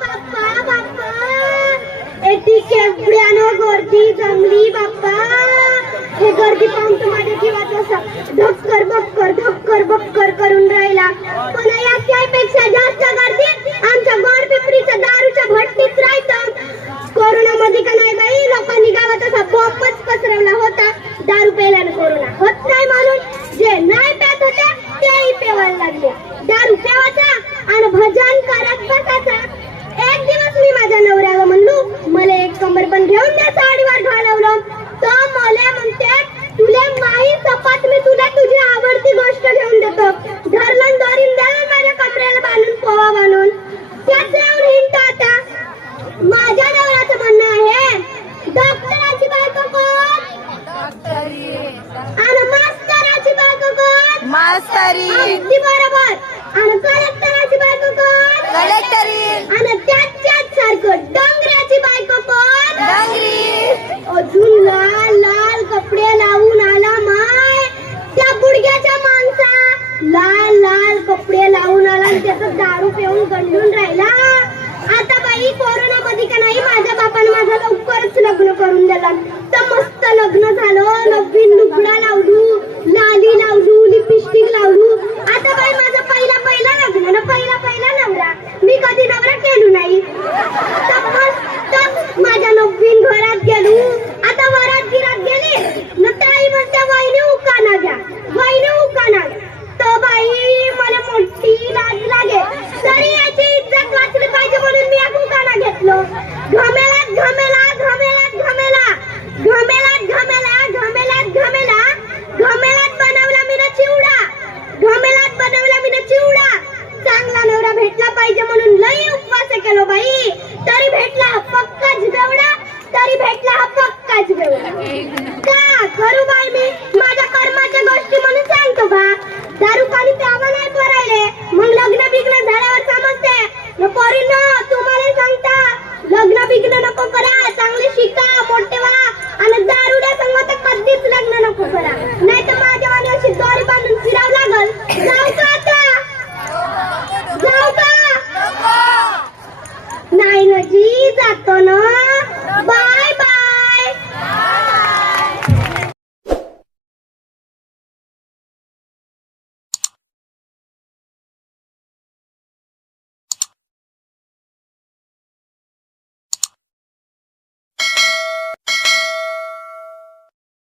बाप्पा बाप्पा eighty केवढ्यानं गर्दी जमली बाप्पा. हे गर्दी पाहून तर माझ्या जीवात असं धक्कर बक्कर करून राहिला. पण याच्यापेक्षा जास्त गर्दी आमच्या गोरपिपरीच्या दारूच्या भट्टीत राहतं. कोरोनामध्ये का नाही बाई, लोकांनी गावात असा बॉम्बच पसरवला होता. दारू प्यायल्यानं कोरोना होत नाही म्हणून जे नाही प्यात होते तेही पेवायला लागले. दारू प्यावाचा आणि भजन करत बसायचा. एक दिवस मी माझ्या नवऱ्याला म्हणलो मला एक कमरबंद घेऊन द्या, साडीवर घालवलं. तर मला म्हणते तुला माही सपाट मी तुला तुझी आवडती गोष्ट घेऊन देतो. धरलं दोरीन द्याला माझ्या कमरेला बांधून पोवा बांधून त्याच येऊन हिंट. आता माझ्या नवऱ्याचं म्हणणं आहे डॉक्टराची बायको कोण आणि मास्तराची बायको कोण मास्तरी. अगदी बरोबर. आणि कलेक्टराची बायको कोण कलेक्टरी. आणि त्याच्याच सारखं डोंगराची बायको कोण डोंगरी. अजून लाल लाल कपडे लावून आला माय त्या गुडघ्याच्या माणसा. लाल लाल कपडे लावून आला आणि त्याचं दारू पिऊन गंडून राहिला. आता बाई कोरोना मध्ये का नाही माझ्या बापाने माझं लवकरच लग्न करून दिलं. तर मस्त लग्न झालं. नवीन लुगडा लावलू, लाली लावलू, लिपस्टिक लावलू. आता बाई माझं पहिला लग्न ना पहिला नवरा. मी कधी नवरा केलो नाही. तर मस्त माझ्या नवीन घरात गेलो. आता वरात गिरात गेले न ताई म्हणते वहिनी उकाना घ्या, वहिनी उकाना. तर बाई मला मोठी लाज लागे. तरी याची इज्जत वाचली पाहिजे म्हणून मी एक उकाना घेतलो. घमेलात घमेला घमेलात घमेला घमेलात घमेला घमेलात घमेला घमेलात बनवला मी ना चिवडा. घमेलात बनवला मी ना चिवडा. चांगला नवरा भेटला पाहिजे म्हणून लई उपवास केलो बाई. तरी भेटला हा पक्काच बेवडा. तरी भेटला हा पक्काच बेवडा. का करू बाई मी.